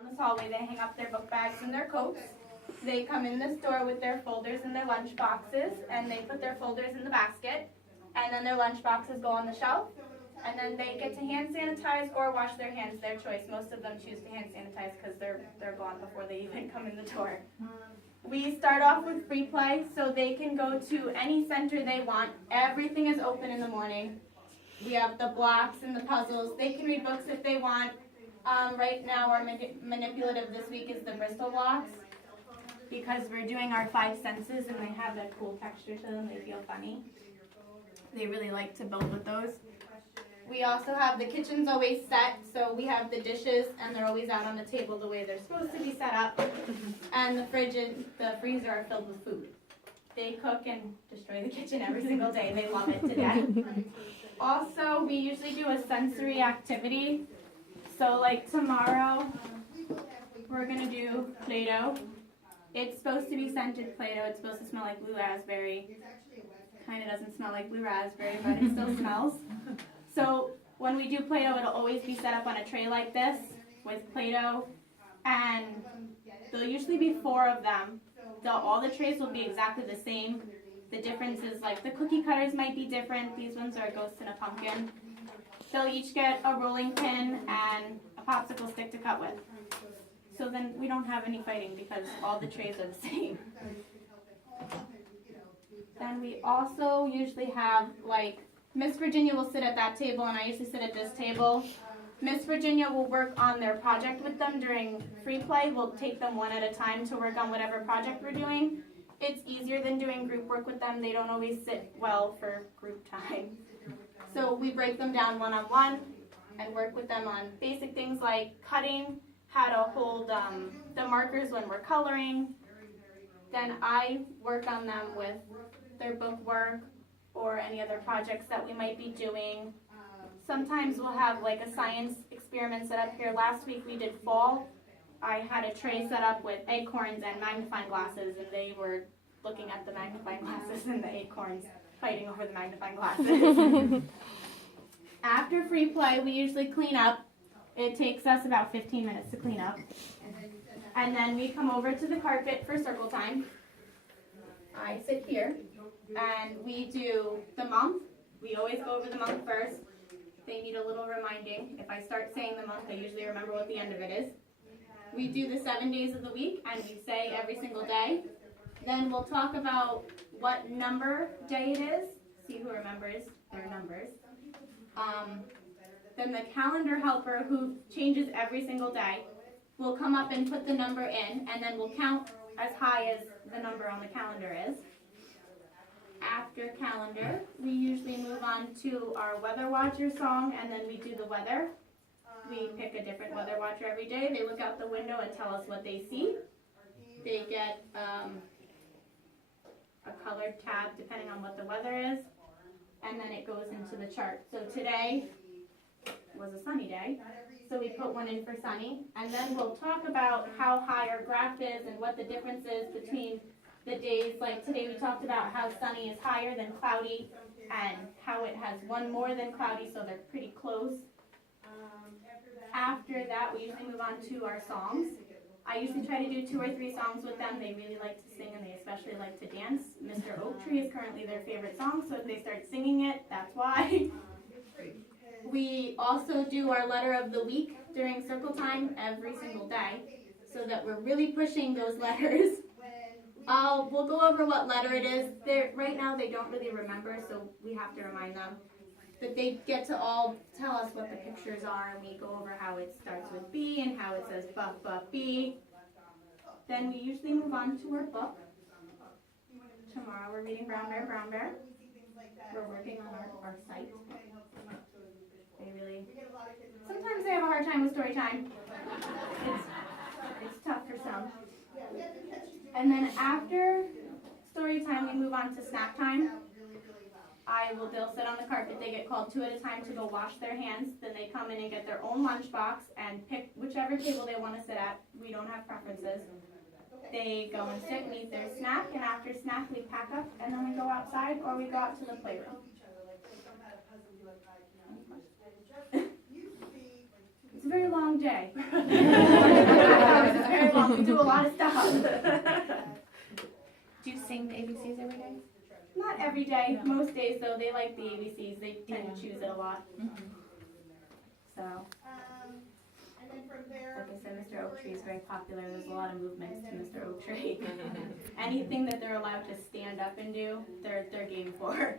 On this hallway, they hang up their book bags and their coats. They come in the store with their folders and their lunch boxes, and they put their folders in the basket, and then their lunch boxes go on the shelf, and then they get to hand sanitize or wash their hands, their choice. Most of them choose to hand sanitize because they're gone before they even come in the door. We start off with Freeplay, so they can go to any center they want. Everything is open in the morning. We have the blocks and the puzzles. They can read books if they want. Right now, our manipulative this week is the Bristol blocks, because we're doing our 5 senses and they have that cool texture to them. They feel funny. They really like to build with those. We also have the kitchen's always set, so we have the dishes and they're always out on the table the way they're supposed to be set up. And the fridge and the freezer are filled with food. They cook and destroy the kitchen every single day. They love it to death. Also, we usually do a sensory activity. So like tomorrow, we're going to do Play-Doh. It's supposed to be scented Play-Doh. It's supposed to smell like blue raspberry. Kind of doesn't smell like blue raspberry, but it still smells. So when we do Play-Doh, it'll always be set up on a tray like this with Play-Doh. And there'll usually be 4 of them. All the trays will be exactly the same. The difference is like the cookie cutters might be different. These ones are a ghost and a pumpkin. They'll each get a rolling pin and a popsicle stick to cut with. So then we don't have any fighting because all the trays are the same. Then we also usually have, like, Miss Virginia will sit at that table and I usually sit at this table. Miss Virginia will work on their project with them during Freeplay. We'll take them one at a time to work on whatever project we're doing. It's easier than doing group work with them. They don't always sit well for group time. So we break them down one-on-one and work with them on basic things like cutting, how to hold the markers when we're coloring. Then I work on them with their book work or any other projects that we might be doing. Sometimes we'll have like a science experiment set up here. Last week we did fall. I had a tray set up with acorns and magnifying glasses, and they were looking at the magnifying glasses and the acorns fighting over the magnifying glasses. After Freeplay, we usually clean up. It takes us about 15 minutes to clean up. And then we come over to the carpet for circle time. I sit here, and we do the month. We always go over the month first. They need a little reminding. If I start saying the month, I usually remember what the end of it is. We do the 7 days of the week, and we say every single day. Then we'll talk about what number day it is. See who remembers their numbers. Then the calendar helper, who changes every single day, will come up and put the number in, and then we'll count as high as the number on the calendar is. After calendar, we usually move on to our Weather Watcher song, and then we do the weather. We pick a different weather watcher every day. They look out the window and tell us what they see. They get a colored tab depending on what the weather is, and then it goes into the chart. So today was a sunny day, so we put one in for sunny, and then we'll talk about how high our graph is and what the difference is between the days. Like today we talked about how sunny is higher than cloudy and how it has one more than cloudy, so they're pretty close. After that, we usually move on to our songs. I usually try to do 2 or 3 songs with them. They really like to sing and they especially like to dance. Mr. Oak Tree is currently their favorite song, so if they start singing it, that's why. We also do our letter of the week during circle time every single day, so that we're really pushing those letters. We'll go over what letter it is. Right now they don't really remember, so we have to remind them. But they get to all tell us what the pictures are, and we go over how it starts with B and how it says buff, buff, B. Then we usually move on to our book. Tomorrow we're reading Brown Bear, Brown Bear. We're working on our site. Sometimes they have a hard time with story time. It's tough for some. And then after story time, we move on to snack time. They'll sit on the carpet. They get called 2 at a time to go wash their hands. Then they come in and get their own lunchbox and pick whichever table they want to sit at. We don't have preferences. They go and sit and eat their snack, and after snack we pack up and then we go outside or we go out to the playroom. It's a very long day. lot of stuff. Do you sing the ABCs every day? Not every day. Most days, though, they like the ABCs. They tend to choose it a lot. So, like I said, Mr. Oak Tree is very popular. There's a lot of movements to Mr. Oak Tree. Anything that they're allowed to stand up and do, they're game for.